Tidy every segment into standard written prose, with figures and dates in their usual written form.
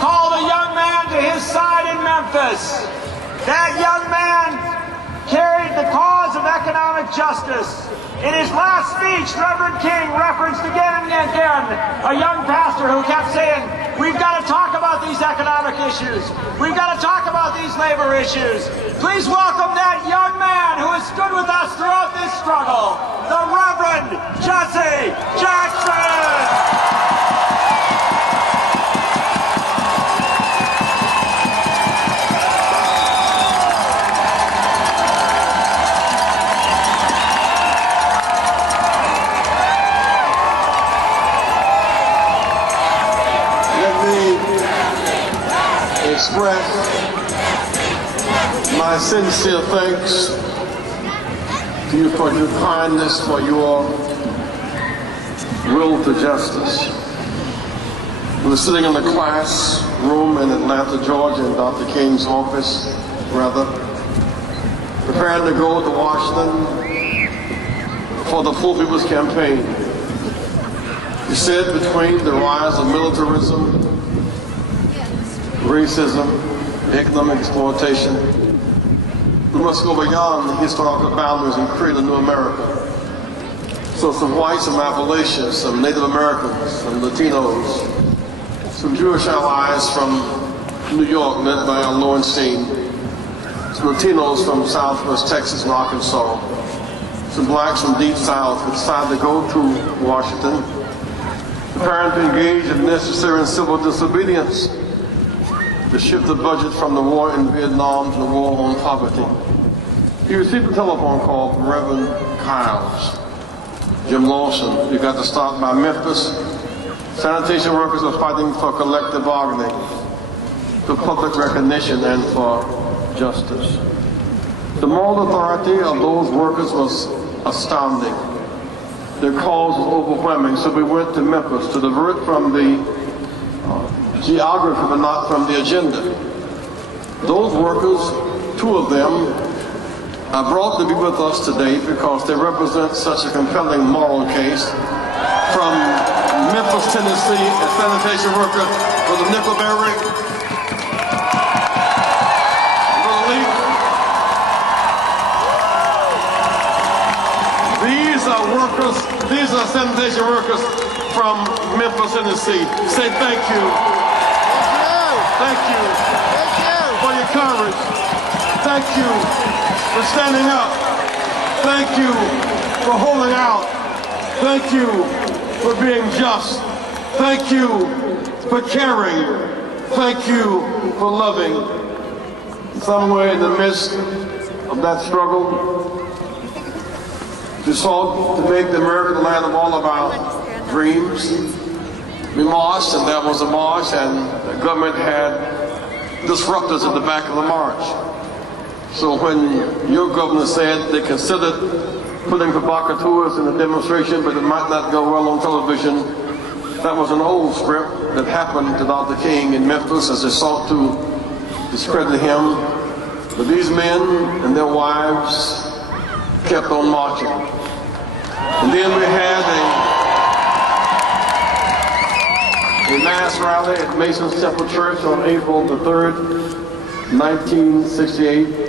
called a young man to his side in Memphis. That young man carried the cause of economic justice. In his last speech, Reverend King referenced again and again a young pastor who kept saying, we've got to talk about these economic issues. We've got to talk about these labor issues. Please welcome that young man who has stood with us throughout this struggle, the Reverend Jesse Jackson. Express my sincere thanks to you for your kindness, for your will to justice. We were sitting in the classroom in Atlanta, Georgia, in Dr. King's office, preparing to go to Washington for the Full People's Campaign. He said between the rise of militarism, racism, economic exploitation, we must go beyond the historical boundaries and create a new America. So some whites, some Appalachians, some Native Americans, some Latinos, some Jewish allies from New York, led by Lowenstein, some Latinos from Southwest Texas and Arkansas, some blacks from Deep South who decided to go to Washington, preparing to engage in necessary and civil disobedience to shift the budget from the war in Vietnam to the war on poverty. He received a telephone call from Reverend Kyles. Jim Lawson, you got to stop by Memphis. Sanitation workers are fighting for collective bargaining, for public recognition, and for justice. The moral authority of those workers was astounding. Their cause was overwhelming, so we went to Memphis to divert from the geography, but not from the agenda. Those workers, two of them, are brought to be with us today because they represent such a compelling moral case. From Memphis, Tennessee, a sanitation worker with a Nickelberry. These are workers, these are sanitation workers from Memphis, Tennessee. Say thank you. Thank you for your courage. Thank you for standing up. Thank you for holding out. Thank you for being just. Thank you for caring. Thank you for loving. Somewhere in the midst of that struggle, we sought to make the America the land of all of our dreams. We marched, and there was a march, and the government had disruptors at the back of the march. So when your governor said they considered putting provocateurs in the demonstration, but it might not go well on television, that was an old script that happened to Dr. King in Memphis as they sought to discredit him. But these men and their wives kept on marching. And then we had a mass rally at Mason's Temple Church on April the 3rd, 1968.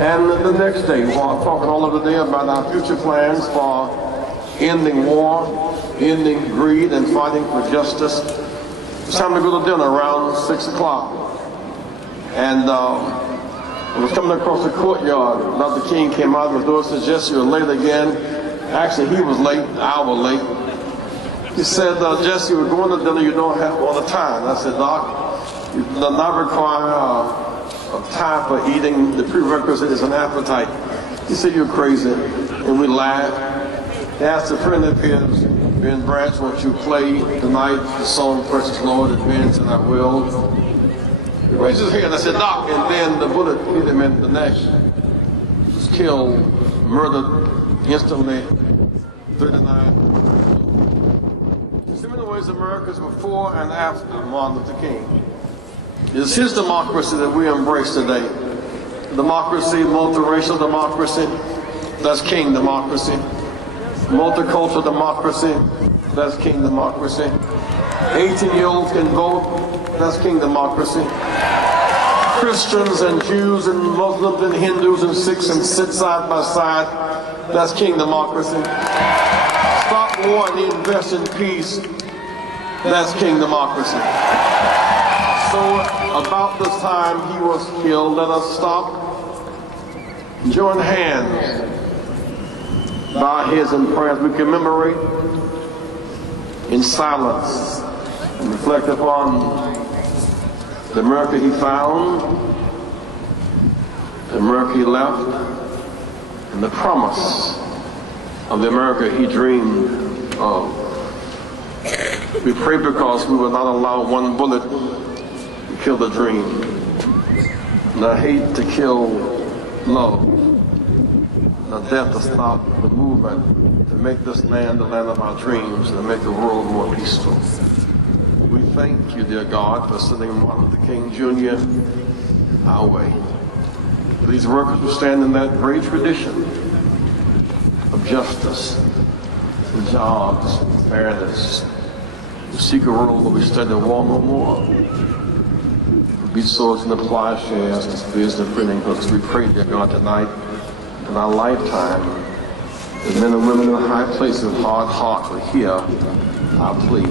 And the next day, we're talking all of the day about our future plans for ending war, ending greed, and fighting for justice. It's time to go to dinner around 6 o'clock. And I was coming across the courtyard. Dr. King came out of the door and said, "Jesse, you're late again." Actually, he was late, an hour late. He said, "Jesse, we're going to dinner, you don't have all the time." I said, "Doc, you do not require time for eating. The prerequisite is an appetite." He said, "You're crazy." And we laughed. He asked a friend of his, Ben Branch, "Won't you play tonight the song Precious Lord?" And Ben said, "I will." He raised his hand. I said, "Doc," and then the bullet hit him in the neck. He was killed, murdered instantly, 39. In so many ways, America's before and after Martin Luther King. It's his democracy that we embrace today. Democracy, multiracial democracy, that's King democracy. Multicultural democracy, that's King democracy. 18-year-olds can vote. That's king democracy. Christians and Jews and Muslims and Hindus and Sikhs and sit side by side. That's king democracy. Stop war and invest in peace. That's king democracy. So about this time he was killed, let us stop, join hands, bow heads in prayer as we commemorate in silence and reflect upon the America he found, the America he left, and the promise of the America he dreamed of. We pray because we will not allow one bullet to kill the dream. And I hate to kill love. The death to stop the movement, to make this land the land of our dreams, and to make the world more peaceful. We thank you, dear God, for sending Martin Luther King Jr. our way. These workers will stand in that great tradition of justice, and jobs, and fairness. We seek a world where we stand and war no more. Be swords in the plowshares, and spears in the printing books. We pray, dear God, tonight, in our lifetime, the men and women in high places with hard hearts will hear our plea.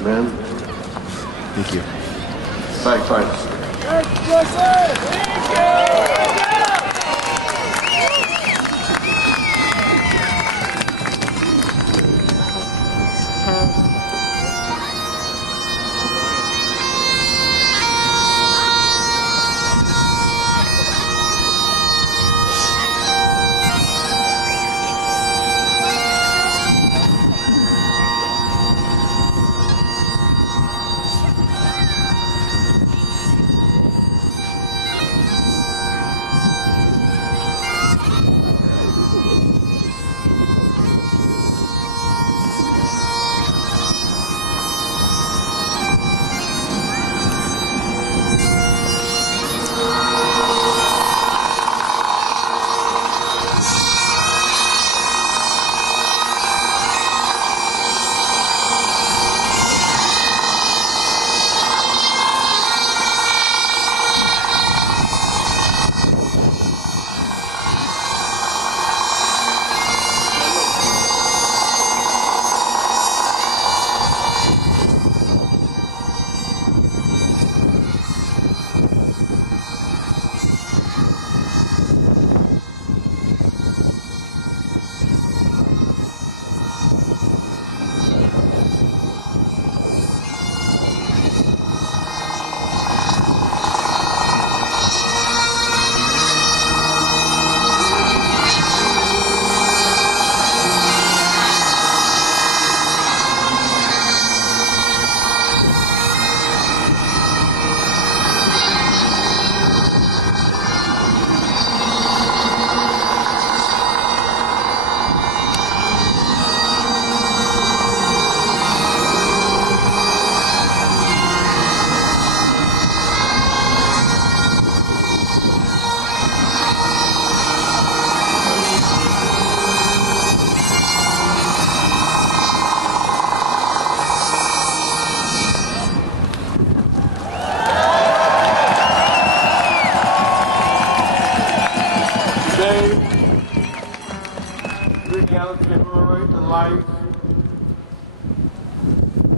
Amen. Thank you. Thanks.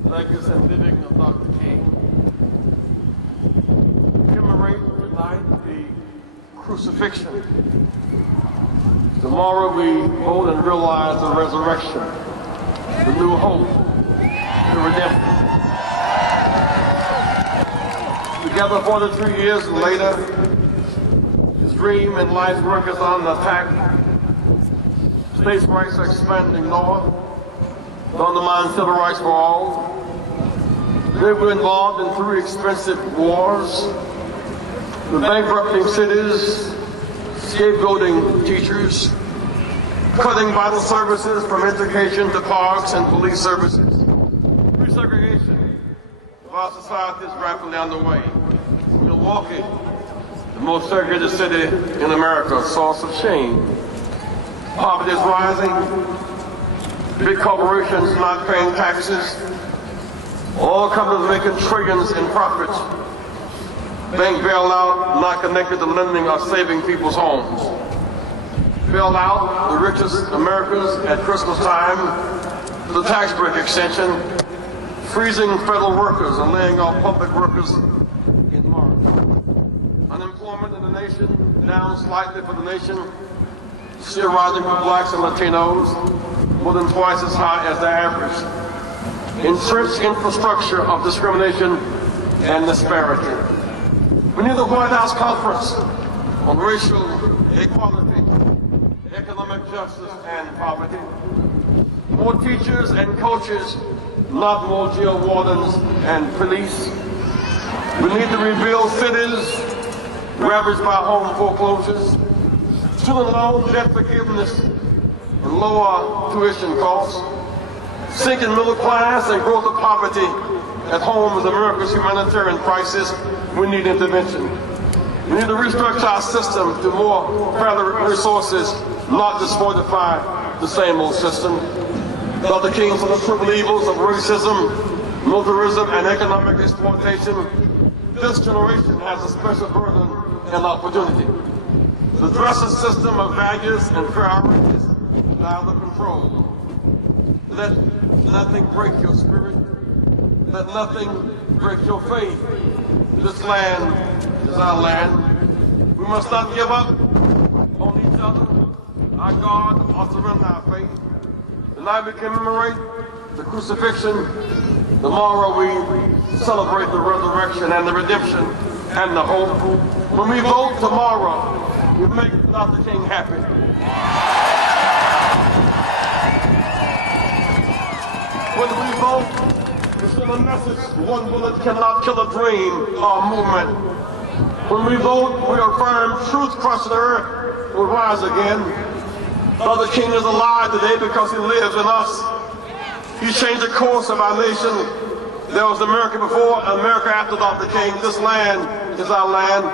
Legacy and living of Dr. King. Commemorate tonight the crucifixion. Tomorrow we hold and realize the resurrection, the new hope, the redemption. Together 43 years later, his dream and life's work is under attack. States' rights are expanding north to undermine civil rights for all. They were involved in 3 expensive wars, the bankrupting cities, scapegoating teachers, cutting vital services from education to parks and police services. Resegregation of our society is rapidly underway. Milwaukee, the most segregated city in America, a source of shame. Poverty is rising. Big corporations not paying taxes. All companies making trillions in profits. Bank bailout not connected to lending or saving people's homes. Bail out the richest Americans at Christmas time. The tax break extension. Freezing federal workers and laying off public workers in March. Unemployment in the nation down slightly for the nation. Still rising for blacks and Latinos, more than twice as high as the average. Entrenched infrastructure of discrimination and disparity. We need the White House Conference on racial equality, economic justice, and poverty. More teachers and coaches, not more jail wardens and police. We need to rebuild cities ravaged by home foreclosures, student loan debt forgiveness, and lower tuition costs, sinking middle class and growth of poverty at home is America's humanitarian crisis. We need intervention. We need to restructure our system to more federal resources, not just fortify the same old system. Dr. King said the triple evils of racism, militarism, and economic exploitation. This generation has a special burden and opportunity. To address a system of values and priorities out of control. Let nothing break your spirit. Let nothing break your faith. This land is our land. We must not give up on each other, our God, or surrender our faith. Tonight we commemorate the crucifixion. Tomorrow we celebrate the resurrection and the redemption and the hope. When we vote tomorrow, we make Dr. King happy. When we vote, we send a message. One bullet cannot kill a dream or a movement. When we vote, we affirm truth crushed the earth will rise again. Dr. King is alive today because he lives in us. He changed the course of our nation. There was America before, America after Dr. King. This land is our land.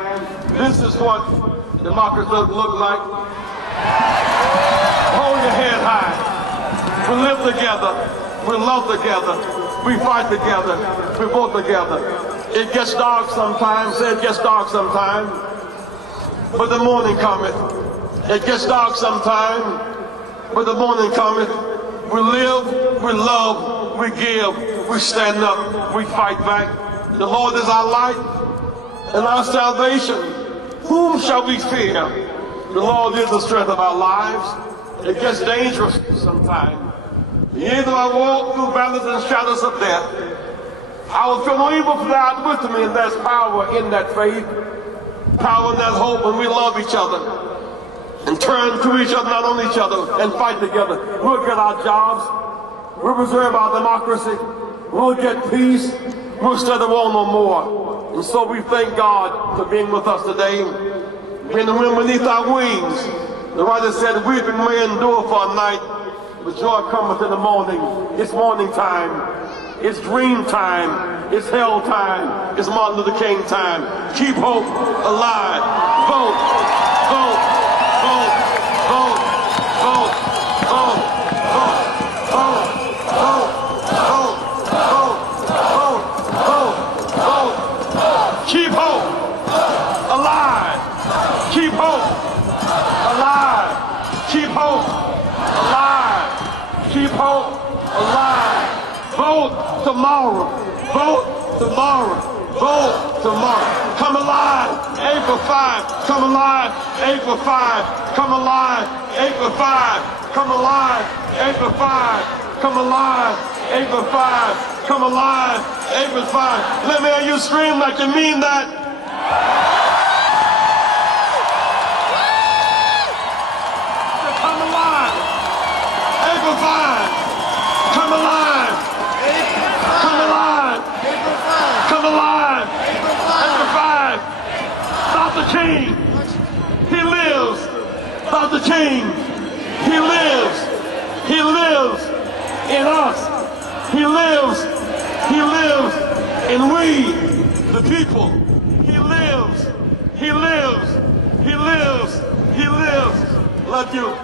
This is what democracy does look like. Hold your head high. We live together. We love together. We fight together. We vote together. It gets dark sometimes. It gets dark sometimes. But the morning cometh. It gets dark sometimes. But the morning cometh. We live. We love. We give. We stand up. We fight back. The Lord is our light and our salvation. Whom shall we fear? The Lord is the strength of our lives. It gets dangerous sometimes. Yea, though I walk through valleys and shadows of death, I will feel no evil, for thou art with me, and there's power in that faith, power in that hope, when we love each other and turn to each other, not on each other, and fight together. We'll get our jobs. We'll preserve our democracy. We'll get peace. We'll stay the war no more. And so we thank God for being with us today. Being the wind beneath our wings. The writer said, weeping may endure for a night, but joy cometh in the morning. It's morning time. It's dream time. It's hell time. It's Martin Luther King time. Keep hope alive. Vote. Vote. Vote. Vote. Vote. Vote. Vote. Vote. Vote. Vote. Vote. Vote. Vote. Keep hope alive. Keep hope alive. Keep hope alive. Keep hope alive. Vote tomorrow. Vote tomorrow. Vote tomorrow. Come alive. April 5. Come alive. April 5. Come alive. April 5. Come alive. April 5. Come alive. April 5. Come alive. April 5. Let me hear you scream like you mean that. Come alive. April 5. Come alive. Come alive. Come alive. April 5. Dr. King. He lives. Dr. King. He lives. He lives in us. He lives. He lives in we, the people. He lives. He lives. He lives. He lives. Love you.